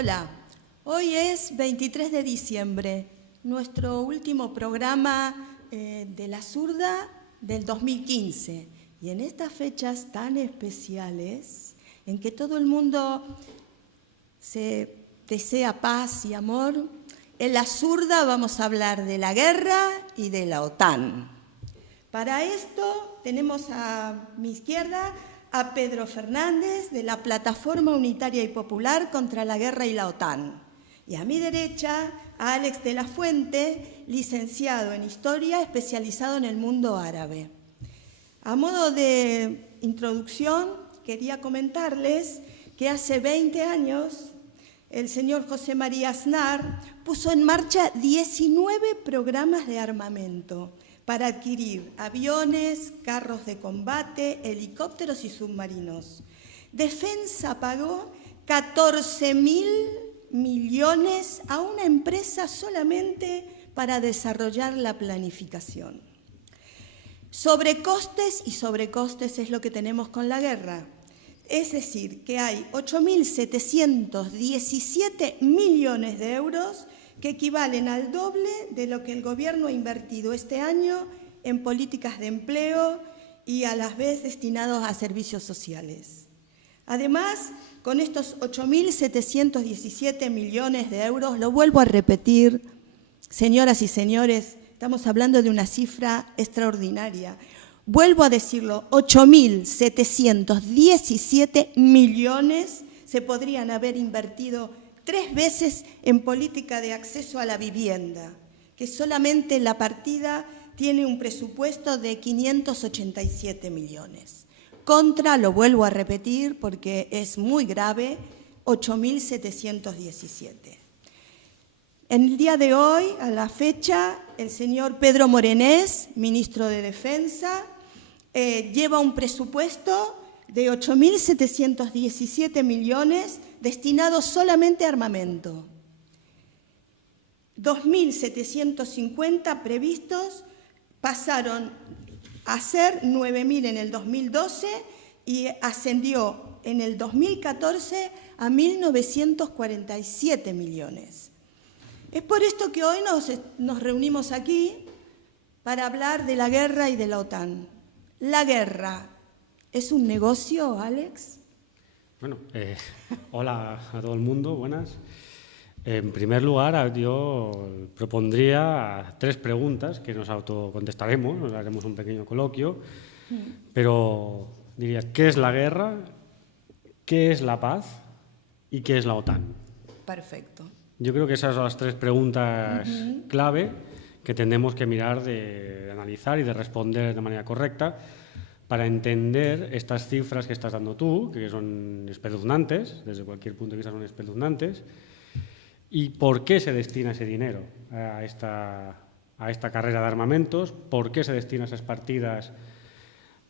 Hola, hoy es 23 de diciembre, nuestro último programa de La Zurda del 2015. Y en estas fechas tan especiales, en que todo el mundo se desea paz y amor, en La Zurda vamos a hablar de la guerra y de la OTAN. Para esto tenemos a mi izquierda a Pedro Fernández, de la Plataforma Unitaria y Popular contra la Guerra y la OTAN. Y a mi derecha, a Alex de la Fuente, licenciado en Historia, especializado en el mundo árabe. A modo de introducción, quería comentarles que hace 20 años el señor José María Aznar puso en marcha 19 programas de armamento para adquirir aviones, carros de combate, helicópteros y submarinos. Defensa pagó 14.000 millones a una empresa solamente para desarrollar la planificación. Sobrecostes y sobrecostes es lo que tenemos con la guerra. Es decir, que hay 8.717 millones de euros que equivalen al doble de lo que el Gobierno ha invertido este año en políticas de empleo y a la vez destinados a servicios sociales. Además, con estos 8.717 millones de euros, lo vuelvo a repetir, señoras y señores, estamos hablando de una cifra extraordinaria. Vuelvo a decirlo, 8.717 millones se podrían haber invertido 3 veces en política de acceso a la vivienda, que solamente la partida tiene un presupuesto de 587 millones. Contra, lo vuelvo a repetir porque es muy grave, 8.717. En el día de hoy, a la fecha, el señor Pedro Morenés, ministro de Defensa, lleva un presupuesto de 8.717 millones destinados solamente a armamento. 2.750 previstos pasaron a ser 9.000 en el 2012 y ascendió en el 2014 a 1.947 millones. Es por esto que hoy nos reunimos aquí para hablar de la guerra y de la OTAN. La guerra, ¿es un negocio, Alex? Bueno, hola a todo el mundo, buenas. En primer lugar, yo propondría 3 preguntas que nos autocontestaremos, nos haremos un pequeño coloquio, pero diría, ¿qué es la guerra? ¿Qué es la paz? ¿Y qué es la OTAN? Perfecto. Yo creo que esas son las 3 preguntas clave que tenemos que mirar de analizar y de responder de manera correcta para entender estas cifras que estás dando tú, que son espeluznantes, desde cualquier punto de vista son espeluznantes, y por qué se destina ese dinero a esta carrera de armamentos, por qué se destina esas partidas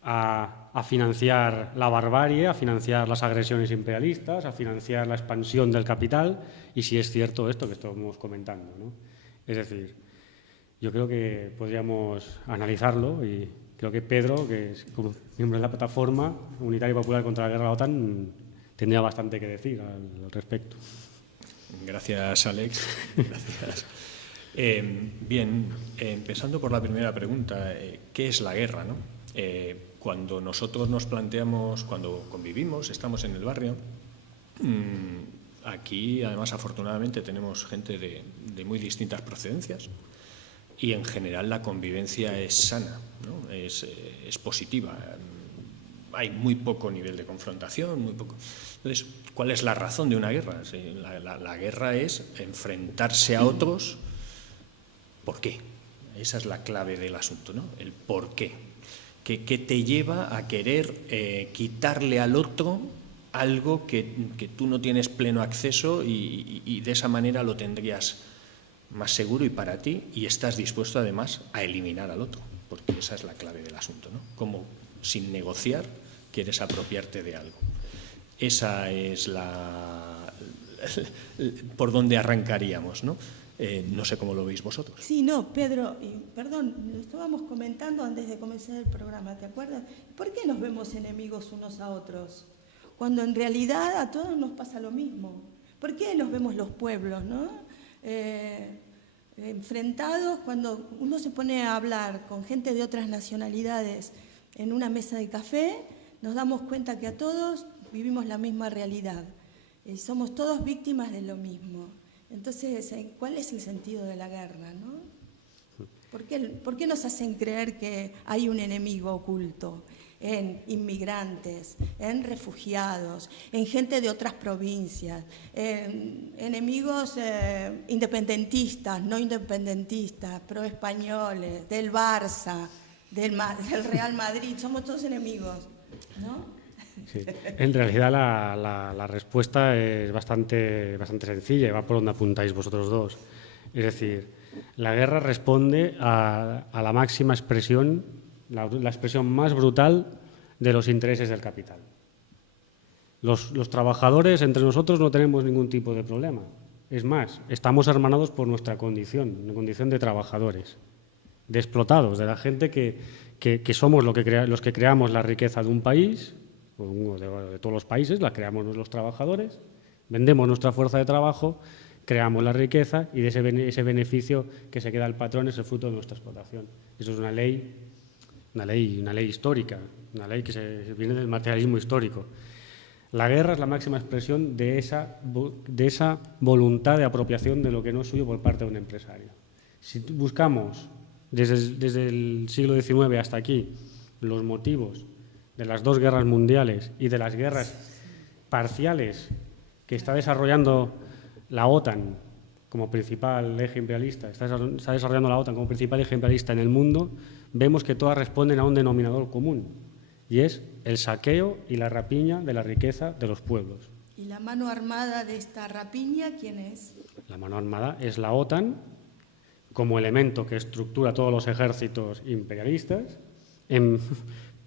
a financiar la barbarie, a financiar las agresiones imperialistas, a financiar la expansión del capital, y si es cierto esto que estamos comentando, ¿no? Es decir, yo creo que podríamos analizarlo y creo que Pedro, que es como miembro de la Plataforma Unitaria y Popular contra la Guerra de la OTAN, tendría bastante que decir al respecto. Gracias, Alex. Gracias. Bien, empezando por la primera pregunta, ¿qué es la guerra, no? Cuando nosotros nos planteamos, cuando convivimos, estamos en el barrio, aquí además afortunadamente tenemos gente de muy distintas procedencias y en general la convivencia es sana, ¿no? Es positiva. Hay muy poco nivel de confrontación, muy poco. Entonces, ¿cuál es la razón de una guerra? La guerra es enfrentarse a otros. ¿Por qué? Esa es la clave del asunto, ¿no? El por qué. ¿Qué te lleva a querer quitarle al otro algo que tú no tienes pleno acceso y de esa manera lo tendrías más seguro y para ti, y estás dispuesto además a eliminar al otro? Porque esa es la clave del asunto, ¿no? Cómo sin negociar quieres apropiarte de algo. Esa es por donde arrancaríamos, ¿no? No sé cómo lo veis vosotros. Sí, no, Pedro, perdón, lo estábamos comentando antes de comenzar el programa, ¿te acuerdas? ¿Por qué nos vemos enemigos unos a otros? Cuando en realidad a todos nos pasa lo mismo. ¿Por qué nos vemos los pueblos, no? Enfrentados, cuando uno se pone a hablar con gente de otras nacionalidades en una mesa de café, nos damos cuenta que a todos vivimos la misma realidad. Somos todos víctimas de lo mismo. Entonces, ¿cuál es el sentido de la guerra, no? ¿Por qué nos hacen creer que hay un enemigo oculto en inmigrantes, en refugiados, en gente de otras provincias, en enemigos independentistas, no independentistas, pro-españoles, del Barça, del Real Madrid? Somos todos enemigos, ¿no? Sí. En realidad la respuesta es bastante sencilla y va por donde apuntáis vosotros dos. Es decir, la guerra responde a la máxima expresión, la expresión más brutal de los intereses del capital. Los trabajadores entre nosotros no tenemos ningún tipo de problema. Es más, estamos hermanados por nuestra condición de trabajadores, de explotados, de la gente que somos los que creamos la riqueza de un país, de todos los países, la creamos los trabajadores, vendemos nuestra fuerza de trabajo, creamos la riqueza y de ese beneficio que se queda al patrón es el fruto de nuestra explotación. Eso es una ley histórica, una ley que viene del materialismo histórico. La guerra es la máxima expresión de esa voluntad de apropiación de lo que no es suyo por parte de un empresario. Si buscamos desde el siglo XIX hasta aquí los motivos de las dos guerras mundiales y de las guerras parciales que está desarrollando la OTAN como principal eje imperialista, está desarrollando la OTAN como principal eje imperialista en el mundo, vemos que todas responden a un denominador común, y es el saqueo y la rapiña de la riqueza de los pueblos. ¿Y la mano armada de esta rapiña quién es? La mano armada es la OTAN, como elemento que estructura todos los ejércitos imperialistas,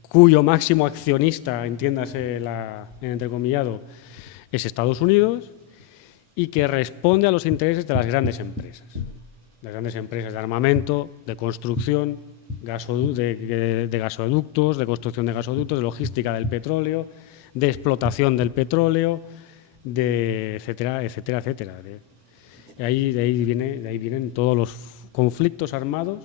cuyo máximo accionista, entiéndase en entrecomillado, es Estados Unidos, y que responde a los intereses de las grandes empresas de armamento, de construcción, de gasoductos, de construcción de gasoductos, de logística del petróleo, de explotación del petróleo, de etcétera, etcétera, etcétera. De ahí vienen todos los conflictos armados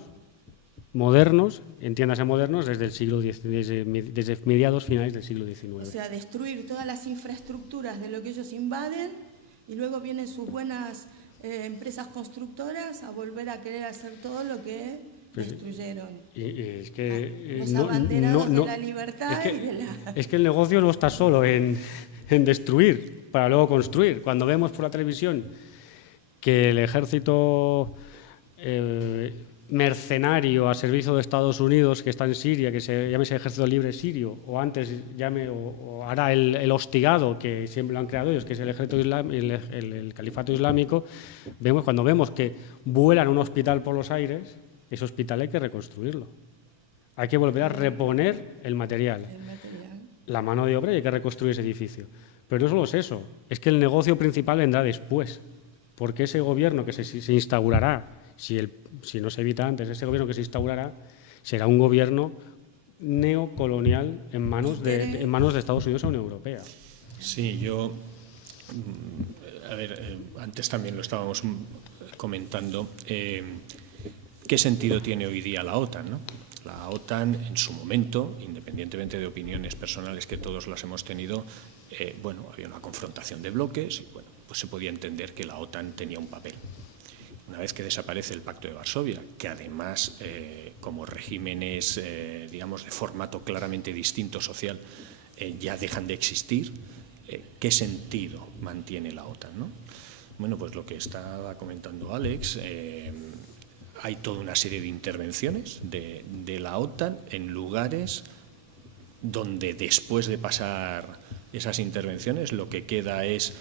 modernos, entiéndase modernos, desde mediados finales del siglo XIX. O sea, destruir todas las infraestructuras de lo que ellos invaden y luego vienen sus buenas empresas constructoras a volver a querer hacer todo lo que destruyeron. Y es que los abanderados de la libertad es que el negocio no está solo en destruir para luego construir. Cuando vemos por la televisión que el ejército mercenario a servicio de Estados Unidos que está en Siria, que se llame Ejército Libre Sirio, o antes o ahora el hostigado, que siempre lo han creado ellos, que es el ejército el califato islámico, cuando vemos que vuelan un hospital por los aires, ese hospital hay que reconstruirlo. Hay que volver a reponer el material, la mano de obra, y hay que reconstruir ese edificio. Pero no solo es eso, es que el negocio principal vendrá después, porque ese gobierno que se instaurará, si no se evita antes, ese gobierno que se instaurará será un gobierno neocolonial en manos de Estados Unidos o Unión Europea. Sí, antes también lo estábamos comentando, ¿qué sentido tiene hoy día la OTAN, ¿no? La OTAN, en su momento, independientemente de opiniones personales que todos las hemos tenido, había una confrontación de bloques y pues se podía entender que la OTAN tenía un papel. Una vez que desaparece el Pacto de Varsovia, que además, como regímenes, digamos, de formato claramente distinto social, ya dejan de existir, ¿qué sentido mantiene la OTAN, ¿no? Bueno, pues lo que estaba comentando Alex, hay toda una serie de intervenciones de la OTAN en lugares donde después de pasar esas intervenciones lo que queda es,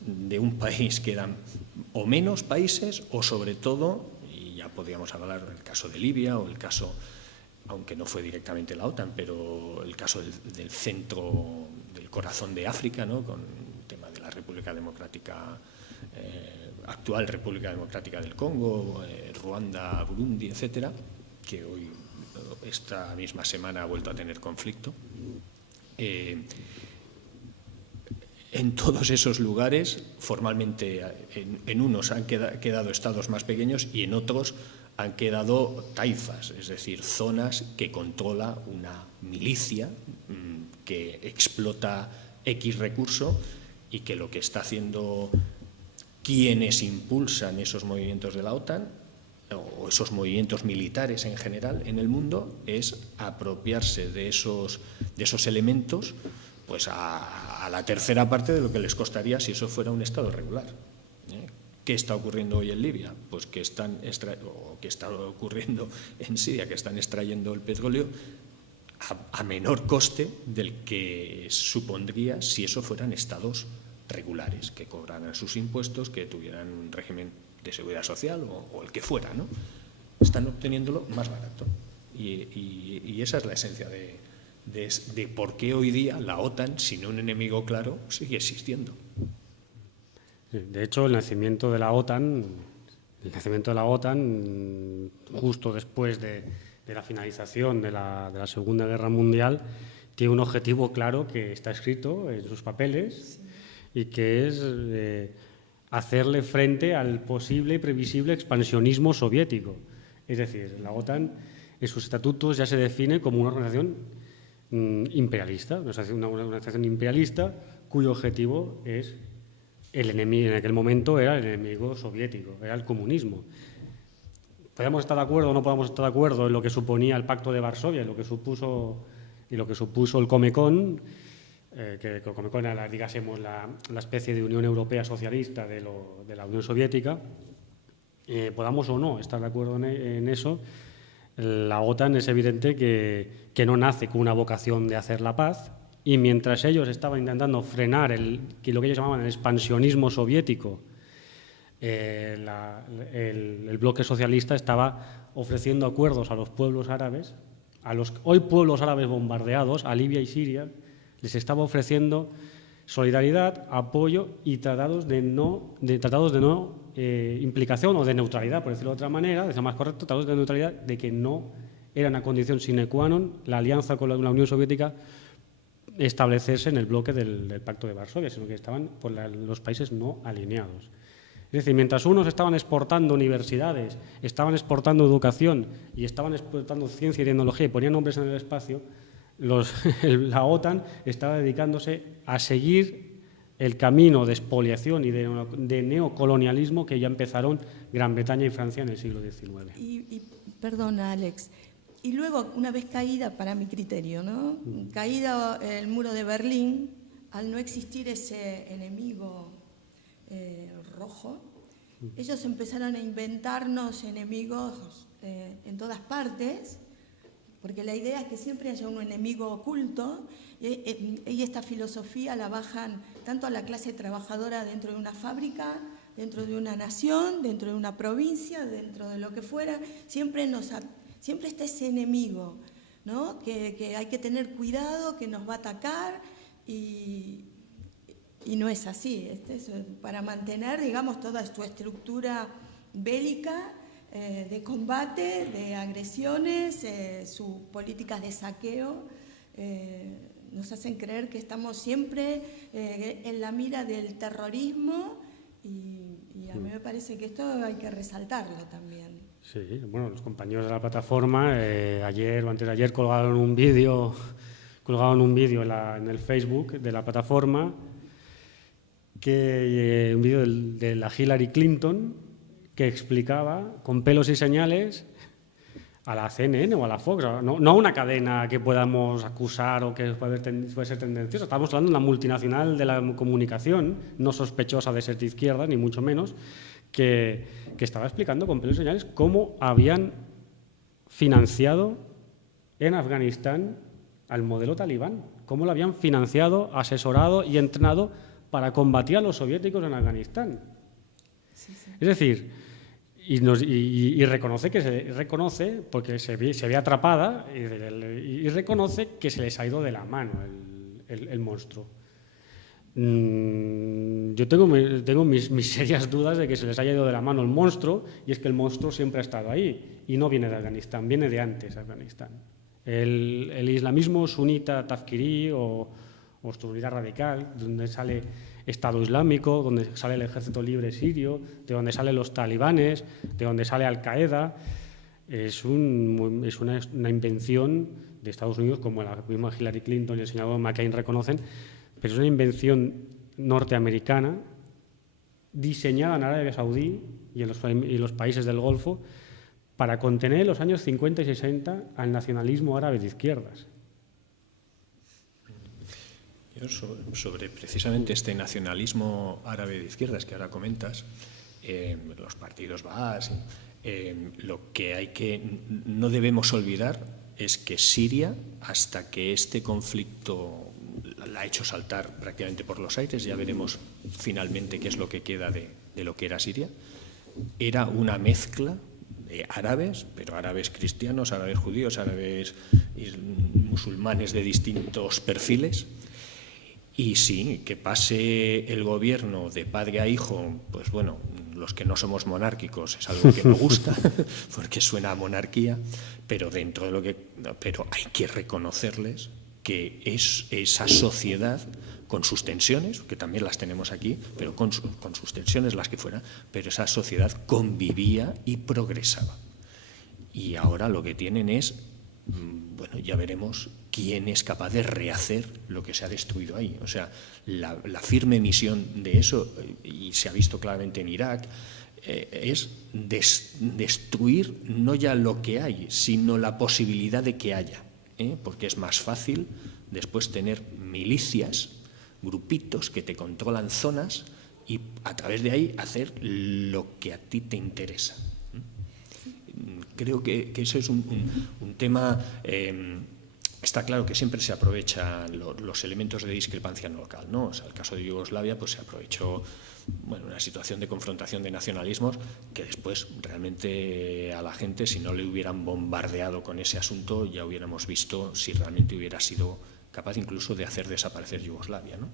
de un país quedan o menos países o sobre todo, y ya podríamos hablar del caso de Libia o el caso, aunque no fue directamente la OTAN, pero el caso del centro, del corazón de África, ¿no? Con el tema de la República Democrática, actual República Democrática del Congo, Ruanda, Burundi, etcétera, que hoy, esta misma semana, ha vuelto a tener conflicto. en todos esos lugares, formalmente en unos han quedado estados más pequeños y en otros han quedado taifas, es decir, zonas que controla una milicia que explota X recurso y que lo que está haciendo quienes impulsan esos movimientos de la OTAN o esos movimientos militares en general en el mundo es apropiarse de esos elementos pues a la tercera parte de lo que les costaría si eso fuera un Estado regular. ¿Qué está ocurriendo hoy en Libia? Pues que está ocurriendo en Siria, que están extrayendo el petróleo a menor coste del que supondría si eso fueran estados regulares, que cobraran sus impuestos, que tuvieran un régimen de seguridad social o el que fuera, ¿no? Están obteniéndolo más barato. Y esa es la esencia de por qué hoy día la OTAN, sin un enemigo claro, sigue existiendo. De hecho, el nacimiento de la OTAN, justo después de la finalización de la Segunda Guerra Mundial, tiene un objetivo claro que está escrito en sus papeles y que es hacerle frente al posible y previsible expansionismo soviético. Es decir, la OTAN en sus estatutos ya se define como una organización imperialista, una organización imperialista cuyo objetivo es el enemigo, en aquel momento era el enemigo soviético, era el comunismo. Podemos estar de acuerdo o no podemos estar de acuerdo en lo que suponía el Pacto de Varsovia y lo que supuso el Comecon, que el Comecon era, digásemos, la especie de Unión Europea socialista de la Unión Soviética. Podamos o no estar de acuerdo en eso, la OTAN es evidente que no nace con una vocación de hacer la paz, y mientras ellos estaban intentando frenar lo que ellos llamaban el expansionismo soviético, el bloque socialista estaba ofreciendo acuerdos a los pueblos árabes, a los hoy pueblos árabes bombardeados, a Libia y Siria, les estaba ofreciendo solidaridad, apoyo y tratados de no implicación o de neutralidad, por decirlo de otra manera, de ser más correcto, tratados de neutralidad, de que no era una condición sine qua non la alianza con la Unión Soviética establecerse en el bloque del Pacto de Varsovia, sino que estaban por los países no alineados. Es decir, mientras unos estaban exportando universidades, estaban exportando educación y estaban exportando ciencia y tecnología y ponían hombres en el espacio, la OTAN estaba dedicándose a seguir el camino de expoliación y de neocolonialismo que ya empezaron Gran Bretaña y Francia en el siglo XIX. Perdona, Alex. Y luego, una vez caída, para mi criterio, ¿no? Caída el muro de Berlín, al no existir ese enemigo rojo, ellos empezaron a inventarnos enemigos en todas partes, porque la idea es que siempre haya un enemigo oculto, y esta filosofía la bajan tanto a la clase trabajadora dentro de una fábrica, dentro de una nación, dentro de una provincia, dentro de lo que fuera, siempre está ese enemigo, ¿no? Que hay que tener cuidado, que nos va a atacar, y no es así. Es para mantener, digamos, toda su estructura bélica, de combate, de agresiones, sus políticas de saqueo, nos hacen creer que estamos siempre en la mira del terrorismo, y a mí me parece que esto hay que resaltarlo también. Sí, bueno, los compañeros de la plataforma ayer o antes de ayer colgaron un vídeo en el Facebook de la plataforma, un vídeo de la Hillary Clinton, que explicaba con pelos y señales a la CNN o a la Fox, no a una cadena que podamos acusar o que puede ser tendenciosa. Estamos hablando de una multinacional de la comunicación, no sospechosa de ser de izquierda, ni mucho menos, que estaba explicando con pelos y señales cómo habían financiado en Afganistán al modelo talibán, cómo lo habían financiado, asesorado y entrenado para combatir a los soviéticos en Afganistán. Sí. Es decir, y reconoce porque se ve atrapada y reconoce que se les ha ido de la mano el monstruo. Yo tengo mis serias dudas de que se les haya ido de la mano el monstruo, y es que el monstruo siempre ha estado ahí y no viene de Afganistán, viene de antes de Afganistán. El islamismo sunita tafkirí o Ostruridad radical, de donde sale Estado Islámico, donde sale el Ejército Libre Sirio, de donde salen los talibanes, de donde sale Al-Qaeda. Es una invención de Estados Unidos, como la misma Hillary Clinton y el senador McCain reconocen, pero es una invención norteamericana diseñada en Arabia Saudí y en los países del Golfo para contener en los años 50 y 60 al nacionalismo árabe de izquierdas. Yo sobre precisamente este nacionalismo árabe de izquierdas que ahora comentas, los partidos Baas, lo que no debemos olvidar es que Siria, hasta que este conflicto la ha hecho saltar prácticamente por los aires, ya veremos finalmente qué es lo que queda de lo que era Siria, era una mezcla de árabes, pero árabes cristianos, árabes judíos, árabes musulmanes de distintos perfiles. Y sí, que pase el gobierno de padre a hijo, pues bueno, los que no somos monárquicos es algo que me gusta, porque suena a monarquía, pero pero hay que reconocerles que es esa sociedad con sus tensiones, que también las tenemos aquí, pero con sus tensiones las que fueran, pero esa sociedad convivía y progresaba. Y ahora lo que tienen es, bueno, ya veremos quién es capaz de rehacer lo que se ha destruido ahí. O sea, la firme misión de eso, y se ha visto claramente en Irak, es destruir no ya lo que hay, sino la posibilidad de que haya, porque es más fácil después tener milicias, grupitos que te controlan zonas y a través de ahí hacer lo que a ti te interesa. Creo que eso es un tema. Está claro que siempre se aprovechan los elementos de discrepancia local, ¿no? O sea, el caso de Yugoslavia, pues se aprovechó, bueno, una situación de confrontación de nacionalismos que después realmente a la gente, si no le hubieran bombardeado con ese asunto, ya hubiéramos visto si realmente hubiera sido capaz incluso de hacer desaparecer Yugoslavia, ¿no?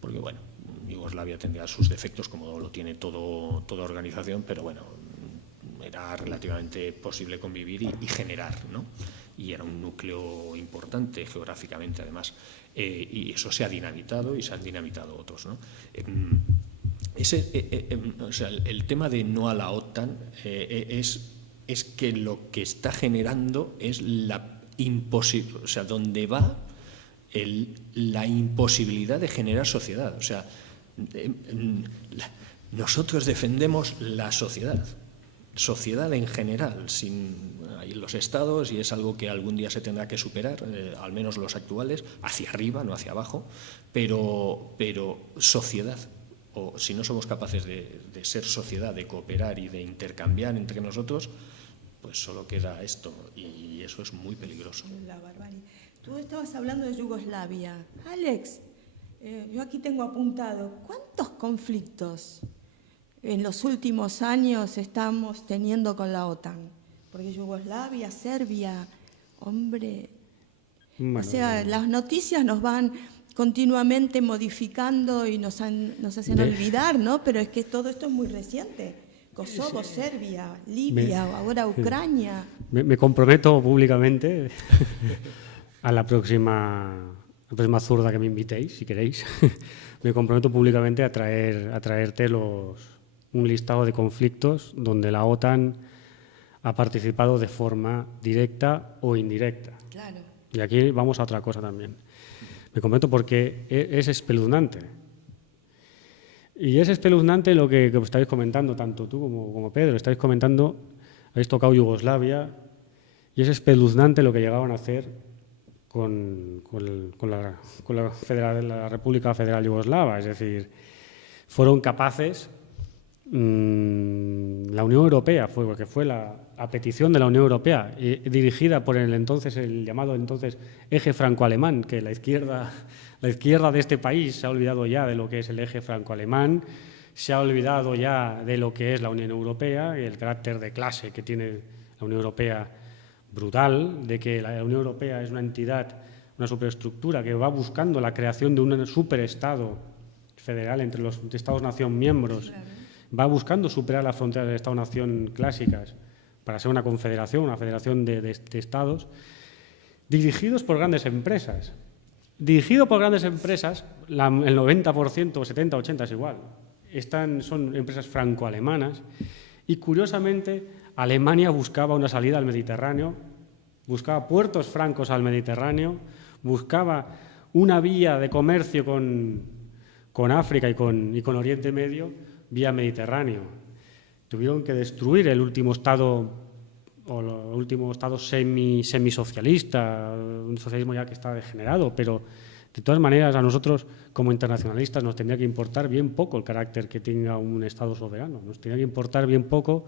Porque, bueno, Yugoslavia tendría sus defectos, como lo tiene toda organización, pero bueno, era relativamente posible convivir y generar, ¿no? Y era un núcleo importante geográficamente, además, y eso se ha dinamitado y se han dinamitado otros, ¿no? O sea, el tema de no a la OTAN es que lo que está generando es la imposibilidad, o sea, donde va la imposibilidad de generar sociedad. O sea, nosotros defendemos la sociedad en general, sin los estados, y es algo que algún día se tendrá que superar, al menos los actuales, hacia arriba, no hacia abajo, pero sociedad, o si no somos capaces de ser sociedad, de cooperar y de intercambiar entre nosotros, pues solo queda esto, y eso es muy peligroso. La barbarie. Tú estabas hablando de Yugoslavia. Alex, yo aquí tengo apuntado, ¿cuántos conflictos en los últimos años estamos teniendo con la OTAN? Porque Yugoslavia, Serbia, hombre... Bueno, o sea, las noticias nos van continuamente modificando y nos hacen olvidar, ¿no? Pero es que todo esto es muy reciente. Kosovo, Serbia, Libia, ahora Ucrania... Me comprometo públicamente a la próxima zurda que me invitéis, si queréis. Me comprometo públicamente a traerte un listado de conflictos donde la OTAN ha participado de forma directa o indirecta. Claro. Y aquí vamos a otra cosa también. Me comprometo porque es espeluznante. Y es espeluznante lo que estáis comentando, tanto tú como Pedro, estáis comentando, habéis tocado Yugoslavia, y es espeluznante lo que llegaban a hacer con la República Federal Yugoslava. Es decir, fueron capaces... la Unión Europea fue a petición de la Unión Europea, dirigida por el llamado entonces eje franco-alemán, que la izquierda de este país se ha olvidado ya de lo que es el eje franco-alemán, se ha olvidado ya de lo que es la Unión Europea y el carácter de clase que tiene la Unión Europea brutal, de que la Unión Europea es una entidad, una superestructura que va buscando la creación de un superestado federal entre los Estados-nación miembros. Va buscando superar las fronteras del Estado-nación clásicas para ser una confederación, una federación de estados, dirigidos por grandes empresas. dirigido por grandes empresas, el 90%, 70, 80 es igual. Son empresas franco-alemanas y, curiosamente, Alemania buscaba una salida al Mediterráneo, buscaba puertos francos al Mediterráneo, buscaba una vía de comercio con África y con Oriente Medio vía Mediterráneo. Tuvieron que destruir el último estado, o el último estado semisocialista, un socialismo ya que está degenerado, pero de todas maneras a nosotros como internacionalistas nos tendría que importar bien poco el carácter que tenga un Estado soberano, nos tendría que importar bien poco,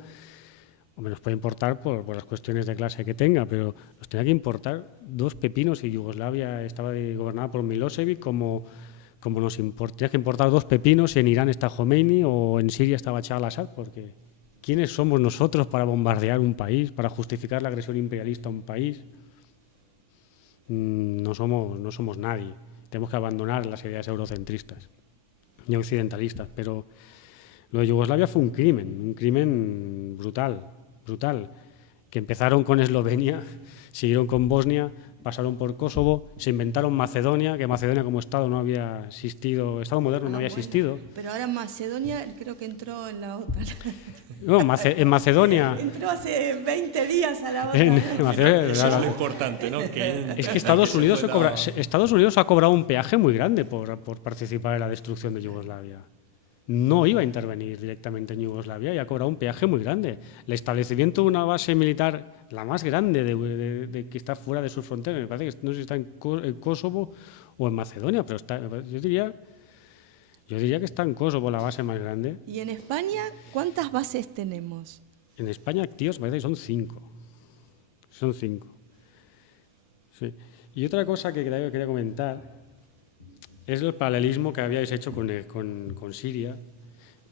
o nos puede importar por las cuestiones de clase que tenga, pero nos tendría que importar dos pepinos si Yugoslavia estaba gobernada por Milosevic, como nos tendría que importar dos pepinos si en Irán está Khomeini o en Siria está Bashar al-Assad, porque ¿quiénes somos nosotros para bombardear un país, para justificar la agresión imperialista a un país? No somos nadie. Tenemos que abandonar las ideas eurocentristas y occidentalistas, pero lo de Yugoslavia fue un crimen brutal, que empezaron con Eslovenia, siguieron con Bosnia, pasaron por Kosovo, se inventaron Macedonia, que Macedonia como Estado no había existido, Estado moderno no había existido. Pero ahora Macedonia creo que entró en la OTAN. No, en Macedonia... Entró hace 20 días a la OTAN. Eso es lo importante, ¿no? Es que Estados Unidos ha cobrado un peaje muy grande por participar en la destrucción de Yugoslavia. No iba a intervenir directamente en Yugoslavia y ha cobrado un peaje muy grande. El establecimiento de una base militar, la más grande de que está fuera de sus fronteras, me parece que no sé si está en Kosovo o en Macedonia, pero yo diría que está en Kosovo la base más grande. ¿Y en España cuántas bases tenemos? En España activos parece que son 5. Son 5. Sí. Y otra cosa que quería comentar es el paralelismo que habíais hecho con Siria,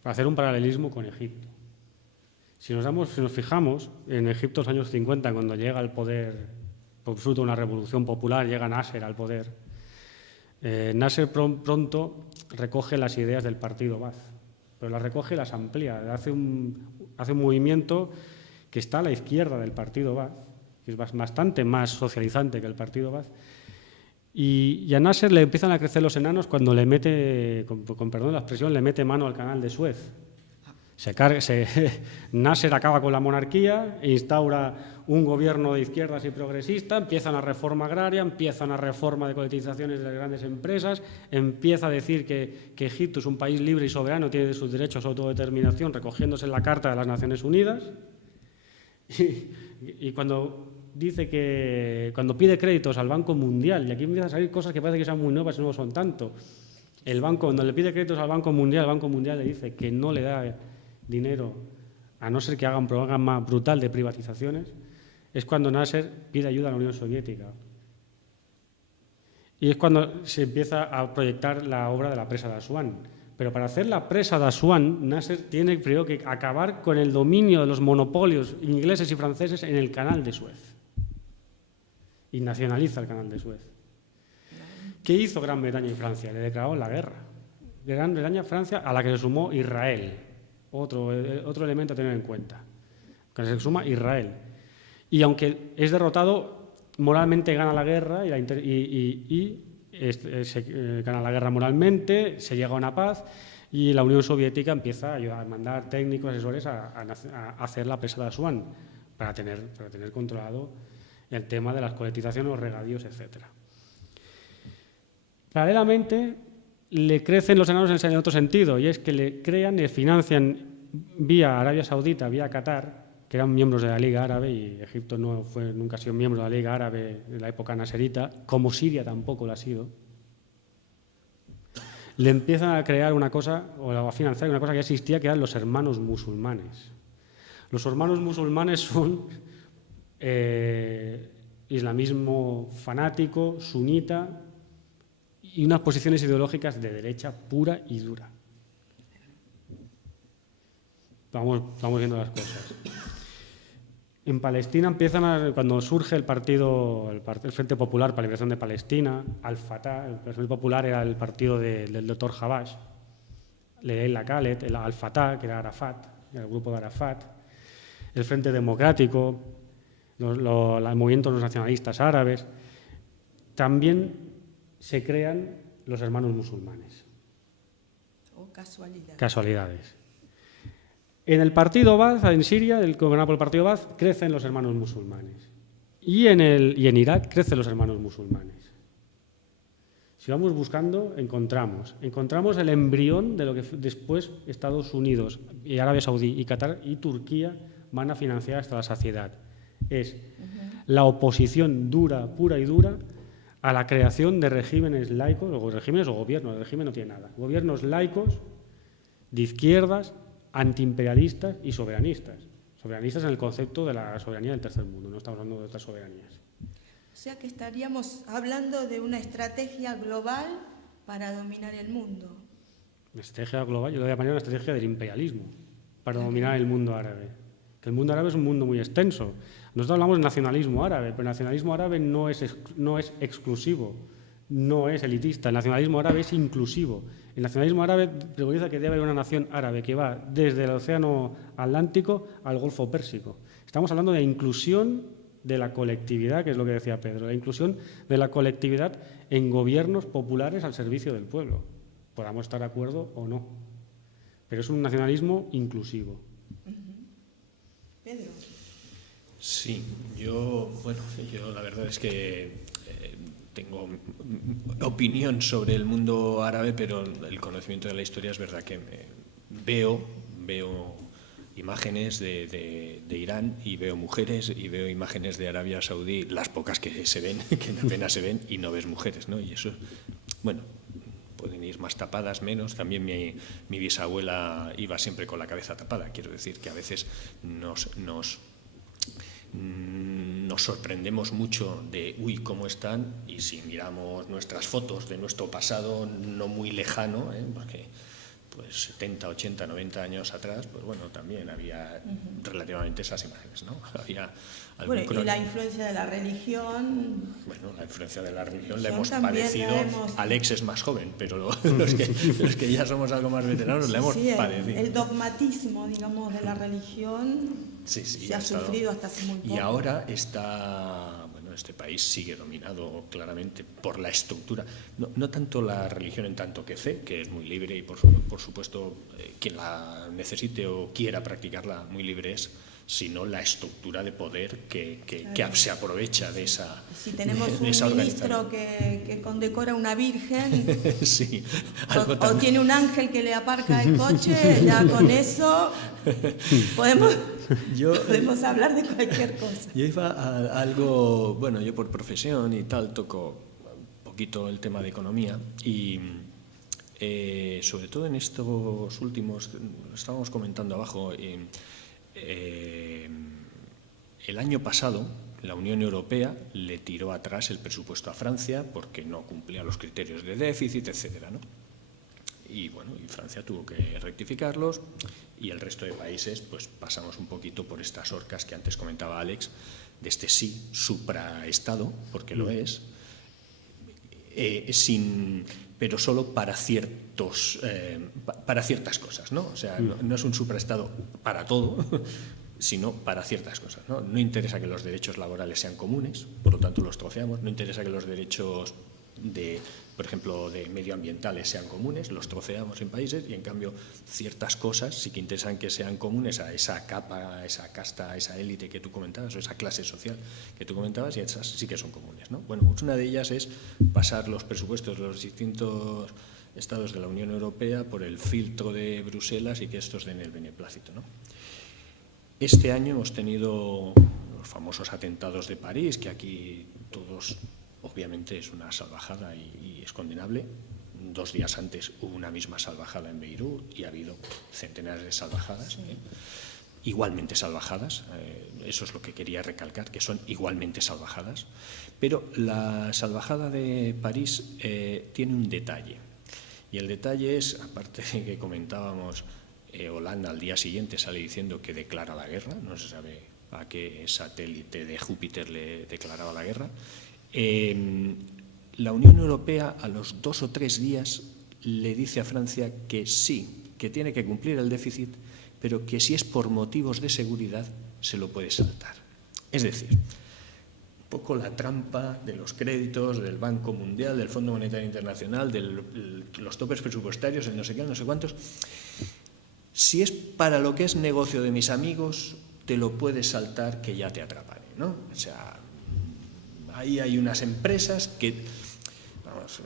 para hacer un paralelismo con Egipto. Si nos fijamos, en Egipto en los años 50, cuando llega al poder, por fruto de una revolución popular, llega Nasser al poder, Nasser pronto recoge las ideas del partido Ba'ath, pero las recoge y las amplía, hace un movimiento que está a la izquierda del partido Ba'ath, que es bastante más socializante que el partido Ba'ath. Y a Nasser le empiezan a crecer los enanos cuando le mete, con perdón de la expresión, le mete mano al canal de Suez. Nasser acaba con la monarquía, instaura un gobierno de izquierdas y progresista, empieza una reforma agraria, empieza una reforma de colectivizaciones de las grandes empresas, empieza a decir que Egipto es un país libre y soberano, tiene sus derechos a autodeterminación, recogiéndose en la Carta de las Naciones Unidas. Y cuando dice que cuando pide créditos al Banco Mundial, y aquí empiezan a salir cosas que parece que sean muy nuevas y no son tanto, cuando le pide créditos al Banco Mundial, el Banco Mundial le dice que no le da dinero, a no ser que haga un programa brutal de privatizaciones, es cuando Nasser pide ayuda a la Unión Soviética. Y es cuando se empieza a proyectar la obra de la presa de Asuán. Pero para hacer la presa de Asuán, Nasser tiene primero que acabar con el dominio de los monopolios ingleses y franceses en el canal de Suez. Y nacionaliza el canal de Suez. ¿Qué hizo Gran Bretaña y Francia? Le declararon la guerra. Gran Bretaña y Francia, a la que se sumó Israel. Otro elemento a tener en cuenta. Que se suma Israel. Y aunque es derrotado, moralmente gana la guerra se gana la guerra moralmente, se llega a una paz y la Unión Soviética empieza a mandar técnicos, asesores a hacer la presa de Asuán para tener controlado el tema de las colectivizaciones, los regadíos, etc. Paralelamente, le crecen los enanos en otro sentido, y es que le crean, le financian vía Arabia Saudita, vía Qatar, que eran miembros de la Liga Árabe, y Egipto nunca ha sido miembro de la Liga Árabe en la época naserita, como Siria tampoco lo ha sido. Le empiezan a crear una cosa, o a financiar una cosa que ya existía, que eran los hermanos musulmanes. Los hermanos musulmanes son islamismo fanático, sunita, y unas posiciones ideológicas de derecha pura y dura. Vamos viendo las cosas. En Palestina cuando surge el Frente Popular para la Liberación de Palestina, Al-Fatah, el Frente Popular era el partido del doctor Habash, Leila Khaled, el Al-Fatah, que era Arafat, el grupo de Arafat, el Frente Democrático, el movimiento de los nacionalistas árabes. También se crean los hermanos musulmanes. O casualidad. Casualidades. En el partido Baath, en Siria, el gobernado por el partido Baath, crecen los hermanos musulmanes. Y en Irak crecen los hermanos musulmanes. Si vamos buscando, encontramos el embrión de lo que después Estados Unidos y Arabia Saudí y Qatar y Turquía van a financiar hasta la saciedad. Es la oposición dura, pura y dura, a la creación de regímenes laicos, o regímenes o gobiernos, el régimen no tiene nada, gobiernos laicos, de izquierdas, antiimperialistas y soberanistas. Soberanistas en el concepto de la soberanía del tercer mundo, no estamos hablando de otras soberanías. O sea que estaríamos hablando de una estrategia global para dominar el mundo. Una estrategia global, yo lo llamaría una estrategia del imperialismo para dominar el mundo árabe. Que el mundo árabe es un mundo muy extenso. Nosotros hablamos de nacionalismo árabe, pero el nacionalismo árabe no es exclusivo, no es elitista. El nacionalismo árabe es inclusivo. El nacionalismo árabe preconiza que debe haber una nación árabe que va desde el Océano Atlántico al Golfo Pérsico. Estamos hablando de inclusión de la colectividad, que es lo que decía Pedro, la inclusión de la colectividad en gobiernos populares al servicio del pueblo. Podamos estar de acuerdo o no, pero es un nacionalismo inclusivo. Pedro. Sí, yo la verdad es que tengo opinión sobre el mundo árabe, pero el conocimiento de la historia es verdad que veo imágenes de Irán y veo mujeres y veo imágenes de Arabia Saudí, las pocas que se ven, que apenas se ven, y no ves mujeres, ¿no? Y eso, bueno, pueden ir más tapadas, menos. También mi bisabuela iba siempre con la cabeza tapada. Quiero decir que a veces nos sorprendemos mucho de cómo están, y si miramos nuestras fotos de nuestro pasado no muy lejano, porque pues 70, 80, 90 años atrás, pues bueno, también había relativamente esas imágenes, ¿no? Había y la influencia de la religión. Bueno, la influencia de la religión la hemos padecido. Alex es más joven, pero los que ya somos algo más veteranos la hemos padecido. El dogmatismo, digamos, de la religión se ha sufrido hasta hace muy poco. Y ahora este país sigue dominado claramente por la estructura, no tanto la religión en tanto que fe, que es muy libre y por supuesto quien la necesite o quiera practicarla muy libre es, sino la estructura de poder que se aprovecha de esa organización. Si tenemos un ministro que condecora una virgen sí, o tiene un ángel que le aparca el coche, ya con eso podemos hablar de cualquier cosa. Yo iba a algo, bueno, yo por profesión y tal toco un poquito el tema de economía y sobre todo en estos últimos, lo estábamos comentando abajo, el año pasado la Unión Europea le tiró atrás el presupuesto a Francia porque no cumplía los criterios de déficit, etcétera, ¿no? Y bueno, y Francia tuvo que rectificarlos y el resto de países pues pasamos un poquito por estas horcas que antes comentaba Alex, de este sí supraestado, porque lo es, pero solo para ciertas cosas, ¿no? O sea, no es un supraestado para todo, sino para ciertas cosas, ¿no? No interesa que los derechos laborales sean comunes, por lo tanto los troceamos. No interesa que los derechos por ejemplo, de medioambientales sean comunes, los troceamos en países, y en cambio ciertas cosas sí que interesan que sean comunes a esa capa, a esa casta, a esa élite que tú comentabas, o esa clase social que tú comentabas, y esas sí que son comunes, ¿no? Bueno, pues una de ellas es pasar los presupuestos de los distintos estados de la Unión Europea por el filtro de Bruselas y que estos den el beneplácito, ¿no? Este año hemos tenido los famosos atentados de París, que aquí todos, obviamente, es una salvajada y es condenable. 2 días antes hubo una misma salvajada en Beirut y ha habido centenares de salvajadas, igualmente salvajadas. Eso es lo que quería recalcar, que son igualmente salvajadas. Pero la salvajada de París tiene un detalle. Y el detalle es, aparte de que comentábamos, Holanda al día siguiente sale diciendo que declara la guerra, no se sabe a qué satélite de Júpiter le declaraba la guerra. La Unión Europea a los 2 o 3 días le dice a Francia que sí, que tiene que cumplir el déficit, pero que si es por motivos de seguridad se lo puede saltar. Es decir, poco la trampa de los créditos del Banco Mundial, del Fondo Monetario Internacional, de los topes presupuestarios, el no sé qué, no sé cuántos. Si es para lo que es negocio de mis amigos, te lo puedes saltar que ya te atraparé, ¿no? O sea, ahí hay unas empresas que, vamos,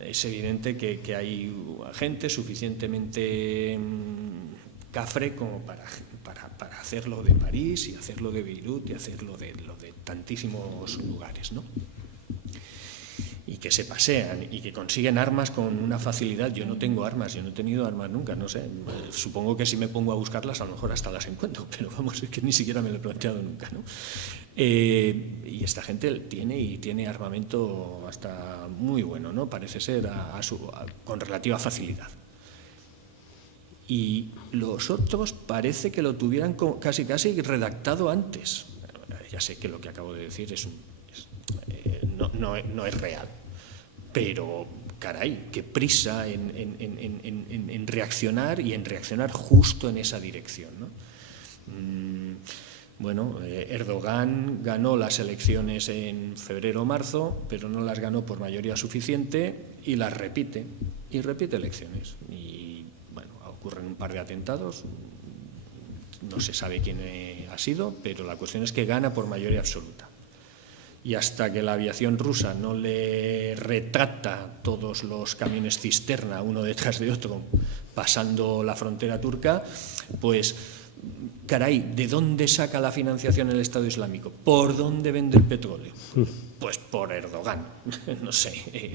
es evidente que hay gente suficientemente cafre como para hacerlo de París y hacerlo de Beirut y hacerlo de tantísimos lugares, ¿no? Y que se pasean y que consiguen armas con una facilidad. Yo no tengo armas, yo no he tenido armas nunca, no sé. Supongo que si me pongo a buscarlas, a lo mejor hasta las encuentro, pero vamos, es que ni siquiera me lo he planteado nunca, ¿no? Y esta gente tiene armamento hasta muy bueno, ¿no? Parece ser con relativa facilidad. Y los otros parece que lo tuvieran casi redactado antes. Ya sé que lo que acabo de decir no es real, pero caray, qué prisa en reaccionar y en reaccionar justo en esa dirección, ¿no? Bueno, Erdogan ganó las elecciones en febrero o marzo, pero no las ganó por mayoría suficiente y las repite elecciones. Y bueno, ocurren un par de atentados, no se sabe quién ha sido, pero la cuestión es que gana por mayoría absoluta. Y hasta que la aviación rusa no le retrata todos los camiones cisterna uno detrás de otro pasando la frontera turca, pues caray, ¿de dónde saca la financiación el Estado Islámico? ¿Por dónde vende el petróleo? Pues por Erdogan. No sé,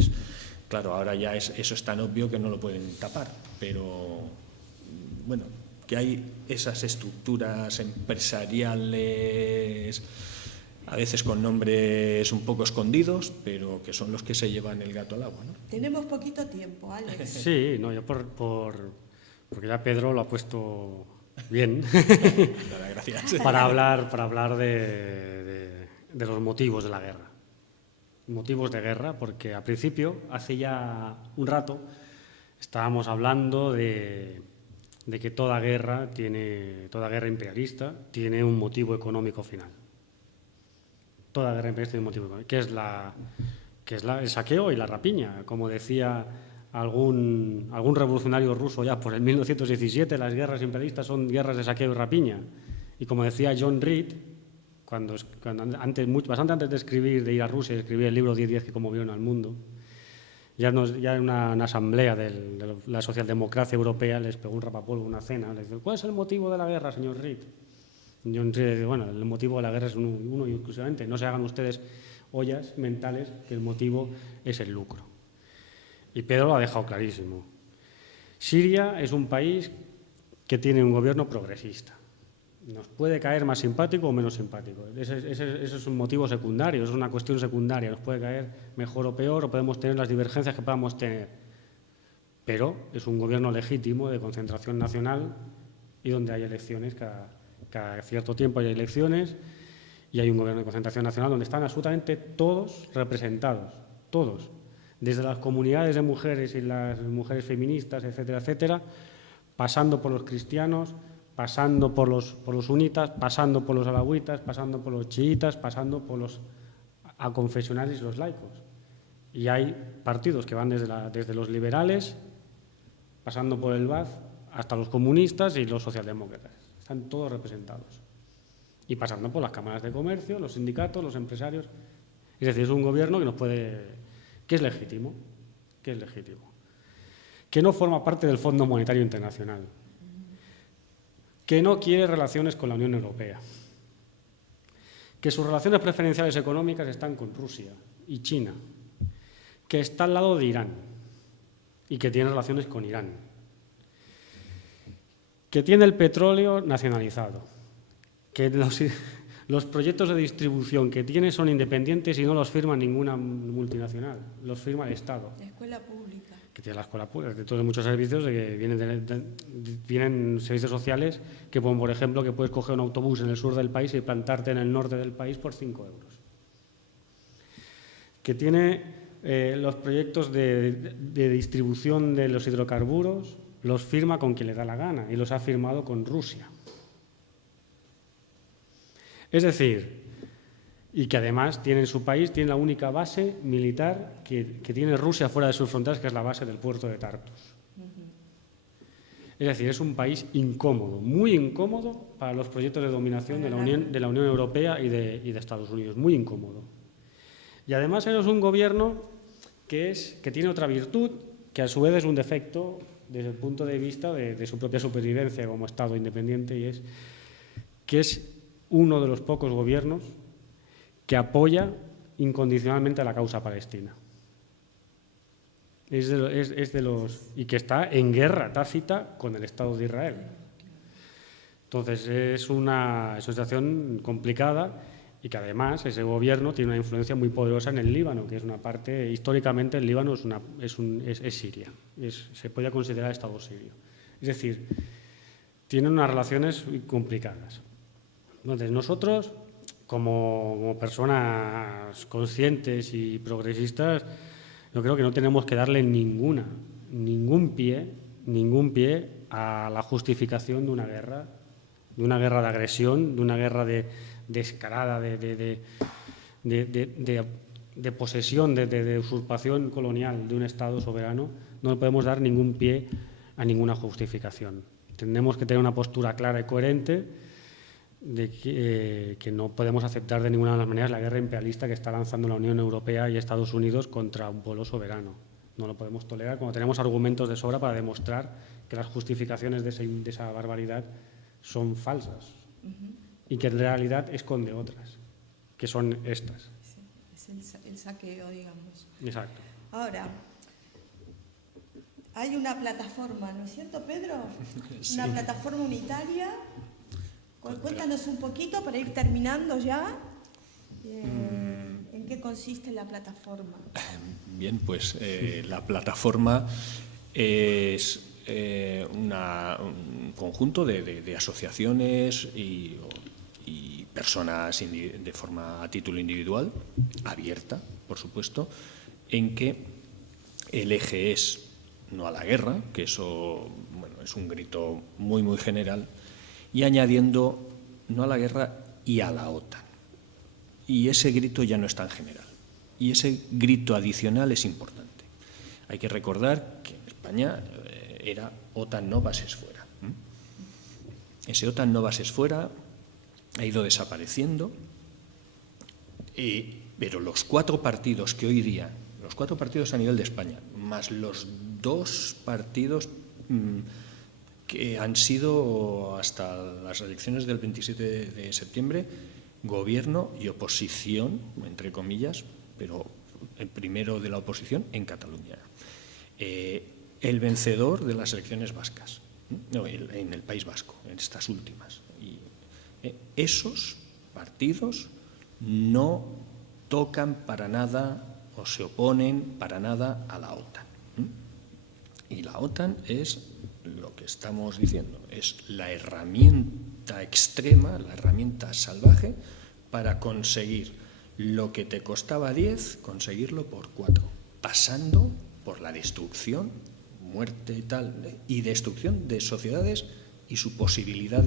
claro, ahora ya eso es tan obvio que no lo pueden tapar, pero bueno, que hay esas estructuras empresariales, a veces con nombres un poco escondidos, pero que son los que se llevan el gato al agua, ¿no? Tenemos poquito tiempo, Alex. Sí, no, yo porque ya Pedro lo ha puesto bien. Gracias. para hablar de los motivos de la guerra. Motivos de guerra, porque al principio, hace ya un rato, estábamos hablando de que toda guerra imperialista tiene un motivo económico final. Toda guerra imperialista tiene un motivo económico, que es el saqueo y la rapiña. Como decía algún revolucionario ruso ya por el 1917, las guerras imperialistas son guerras de saqueo y rapiña. Y como decía John Reed, bastante antes de ir a Rusia y escribir el libro 10 que conmovieron al mundo, ya en una asamblea de la socialdemocracia europea les pegó un rapapolvo, una cena, les dijo: ¿cuál es el motivo de la guerra, señor Reed? John Reed dice: bueno, el motivo de la guerra es uno y exclusivamente, no se hagan ustedes ollas mentales, que el motivo es el lucro. Y Pedro lo ha dejado clarísimo. Siria es un país que tiene un gobierno progresista. Nos puede caer más simpático o menos simpático. Ese es un motivo secundario, es una cuestión secundaria. Nos puede caer mejor o peor, o podemos tener las divergencias que podamos tener. Pero es un gobierno legítimo de concentración nacional y donde hay elecciones, cada cierto tiempo hay elecciones y hay un gobierno de concentración nacional donde están absolutamente todos representados, todos. Desde las comunidades de mujeres y las mujeres feministas, etcétera, etcétera, pasando por los cristianos, pasando por los sunitas, pasando por los alawitas, pasando por los chiitas, pasando por los aconfesionales y los laicos. Y hay partidos que van desde los liberales, pasando por el Ba'ath, hasta los comunistas y los socialdemócratas. Están todos representados. Y pasando por las cámaras de comercio, los sindicatos, los empresarios. Es decir, es un gobierno que es legítimo, que no forma parte del Fondo Monetario Internacional, que no quiere relaciones con la Unión Europea, que sus relaciones preferenciales económicas están con Rusia y China, que está al lado de Irán y que tiene relaciones con Irán, que tiene el petróleo nacionalizado, que los proyectos de distribución que tiene son independientes y no los firma ninguna multinacional, los firma el Estado. La escuela pública. Que tiene la escuela pública, que tiene muchos servicios, que vienen servicios sociales, que por ejemplo, que puedes coger un autobús en el sur del país y plantarte en el norte del país por 5 euros. Que tiene los proyectos de distribución de los hidrocarburos, los firma con quien le da la gana y los ha firmado con Rusia. Es decir, y que además tiene en su país, tiene la única base militar que tiene Rusia fuera de sus fronteras, que es la base del puerto de Tartus. Es decir, es un país incómodo, muy incómodo para los proyectos de dominación de la Unión Europea y de Estados Unidos, muy incómodo. Y además es un gobierno que tiene otra virtud, que a su vez es un defecto desde el punto de vista de su propia supervivencia como Estado independiente, y es que es uno de los pocos gobiernos que apoya incondicionalmente a la causa palestina. Y que está en guerra tácita con el Estado de Israel. Entonces es una situación complicada, y que además ese gobierno tiene una influencia muy poderosa en el Líbano, que es una parte, históricamente el Líbano es Siria, se puede considerar Estado sirio. Es decir, tienen unas relaciones complicadas. Entonces nosotros, como personas conscientes y progresistas, yo creo que no tenemos que darle ningún pie a la justificación de una guerra de agresión, de una guerra descarada, de posesión, de usurpación colonial de un Estado soberano. No le podemos dar ningún pie a ninguna justificación. Tenemos que tener una postura clara y coherente de que no podemos aceptar de ninguna de las maneras la guerra imperialista que está lanzando la Unión Europea y Estados Unidos contra un pueblo soberano. No lo podemos tolerar cuando tenemos argumentos de sobra para demostrar que las justificaciones de esa barbaridad son falsas y que en realidad esconde otras, que son estas. Sí, es el saqueo, digamos. Exacto. Ahora, hay una plataforma, ¿no es cierto, Pedro? Sí. Una plataforma unitaria. Cuéntanos un poquito para ir terminando ya. ¿En qué consiste la plataforma? Bien, pues la plataforma es un conjunto de asociaciones y personas a título individual, abierta, por supuesto, en que el eje es no a la guerra, que eso es un grito muy, muy general, y añadiendo no a la guerra y a la OTAN. Y ese grito ya no es tan general. Y ese grito adicional es importante. Hay que recordar que en España era OTAN no bases fuera. Ese OTAN no bases fuera ha ido desapareciendo, pero los 4 partidos que hoy día, los 4 partidos a nivel de España, más los 2 partidos que han sido hasta las elecciones del 27 de septiembre, gobierno y oposición, entre comillas, pero el primero de la oposición en Cataluña. El vencedor de las elecciones vascas, en el País Vasco, en estas últimas. Y esos partidos no tocan para nada o se oponen para nada a la OTAN. Y la OTAN es lo que estamos diciendo, es la herramienta extrema, la herramienta salvaje para conseguir lo que te costaba 10, conseguirlo por 4, pasando por la destrucción, muerte y tal, y destrucción de sociedades y su posibilidad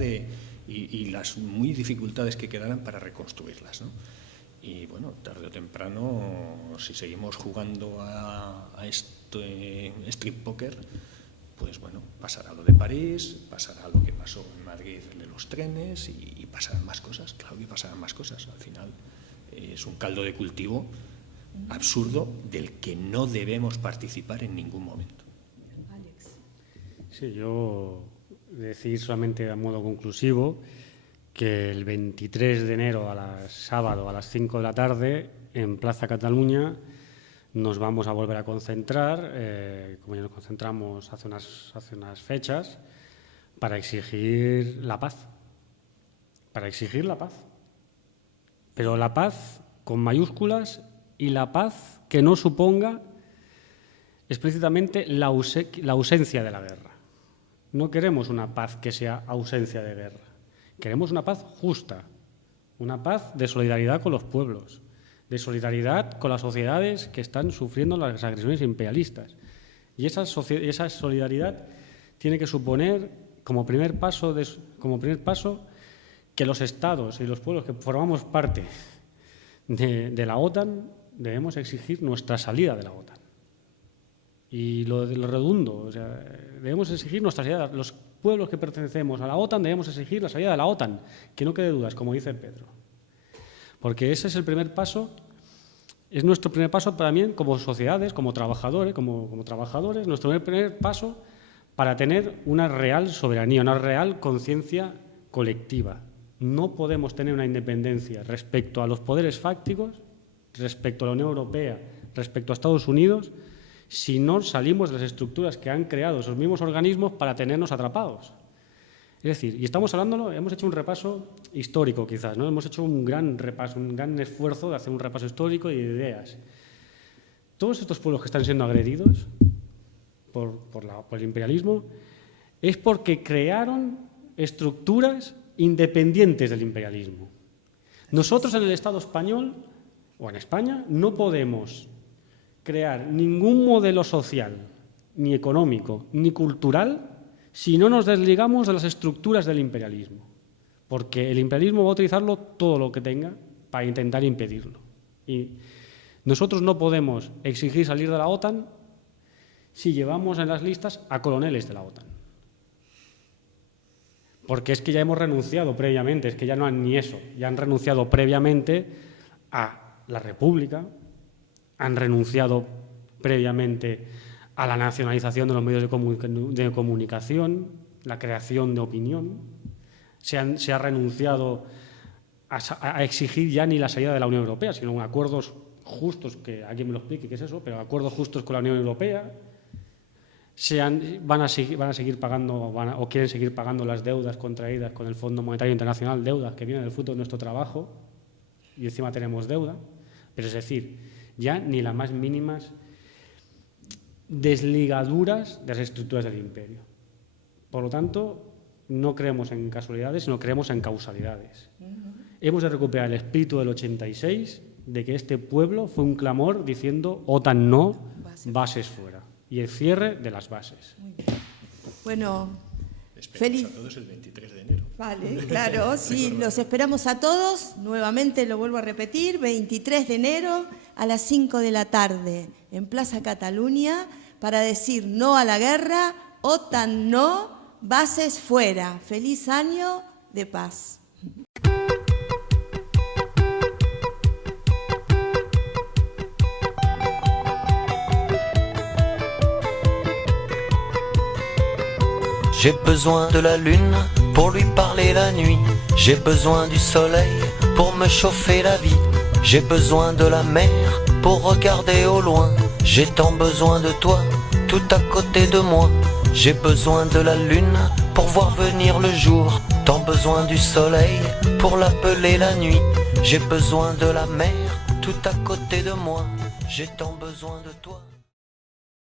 y las muy dificultades que quedarán para reconstruirlas, ¿no? Y bueno, tarde o temprano, si seguimos jugando a este strip poker, pues bueno, pasará lo de París, pasará lo que pasó en Madrid de los trenes y pasarán más cosas, claro que pasarán más cosas. Al final es un caldo de cultivo absurdo del que no debemos participar en ningún momento. Alex. Sí, yo decir solamente a modo conclusivo que el 23 de enero, sábado a las 5 de la tarde, en Plaza Cataluña, nos vamos a volver a concentrar, como ya nos concentramos hace unas fechas, para exigir la paz. Para exigir la paz. Pero la paz con mayúsculas y la paz que no suponga explícitamente la ausencia de la guerra. No queremos una paz que sea ausencia de guerra. Queremos una paz justa, una paz de solidaridad con los pueblos, de solidaridad con las sociedades que están sufriendo las agresiones imperialistas. Y esa solidaridad tiene que suponer, como primer paso, que los estados y los pueblos que formamos parte de la OTAN, debemos exigir nuestra salida de la OTAN. Y lo redundo, o sea, debemos exigir nuestra salida. Los pueblos que pertenecemos a la OTAN debemos exigir la salida de la OTAN, que no quede dudas, como dice Pedro. Porque ese es el primer paso, es nuestro primer paso también como sociedades, como trabajadores, nuestro primer paso para tener una real soberanía, una real conciencia colectiva. No podemos tener una independencia respecto a los poderes fácticos, respecto a la Unión Europea, respecto a Estados Unidos, si no salimos de las estructuras que han creado esos mismos organismos para tenernos atrapados. Es decir, y estamos hablándolo, hemos hecho un repaso histórico quizás, ¿no? Hemos hecho un gran repaso, un gran esfuerzo de hacer un repaso histórico y de ideas. Todos estos pueblos que están siendo agredidos por el imperialismo es porque crearon estructuras independientes del imperialismo. Nosotros en el Estado español o en España no podemos crear ningún modelo social, ni económico, ni cultural, si no nos desligamos de las estructuras del imperialismo. Porque el imperialismo va a utilizarlo todo lo que tenga para intentar impedirlo. Y nosotros no podemos exigir salir de la OTAN si llevamos en las listas a coroneles de la OTAN. Porque es que ya hemos renunciado previamente, es que ya no han ni eso, ya han renunciado previamente a la República, han renunciado previamente a la nacionalización de los medios de comunicación, la creación de opinión, se ha renunciado a exigir ya ni la salida de la Unión Europea, sino acuerdos justos, que alguien me lo explique qué es eso, pero acuerdos justos con la Unión Europea, van a seguir pagando o quieren seguir pagando las deudas contraídas con el Fondo Monetario Internacional, deudas que vienen del fruto de nuestro trabajo, y encima tenemos deuda, pero es decir, ya ni las más mínimas desligaduras de las estructuras del imperio. Por lo tanto, no creemos en casualidades, sino creemos en causalidades. Hemos de recuperar el espíritu del 86, de que este pueblo fue un clamor diciendo OTAN no, bases fuera, y el cierre de las bases. Muy bien. Bueno, feliz. A todos el 23 de enero. Vale, claro, sí, los esperamos a todos, nuevamente lo vuelvo a repetir, 23 de enero a las 5 de la tarde en Plaza Cataluña para decir no a la guerra, OTAN no, bases fuera. Feliz año de paz. J'ai besoin de la lune pour lui parler la nuit. J'ai besoin du soleil pour me chauffer la vie. J'ai besoin de la mer pour regarder au loin. J'ai tant besoin de toi, tout à côté de moi. J'ai besoin de la lune pour voir venir le jour. Tant besoin du soleil pour l'appeler la nuit. J'ai besoin de la mer tout à côté de moi. J'ai tant besoin de toi.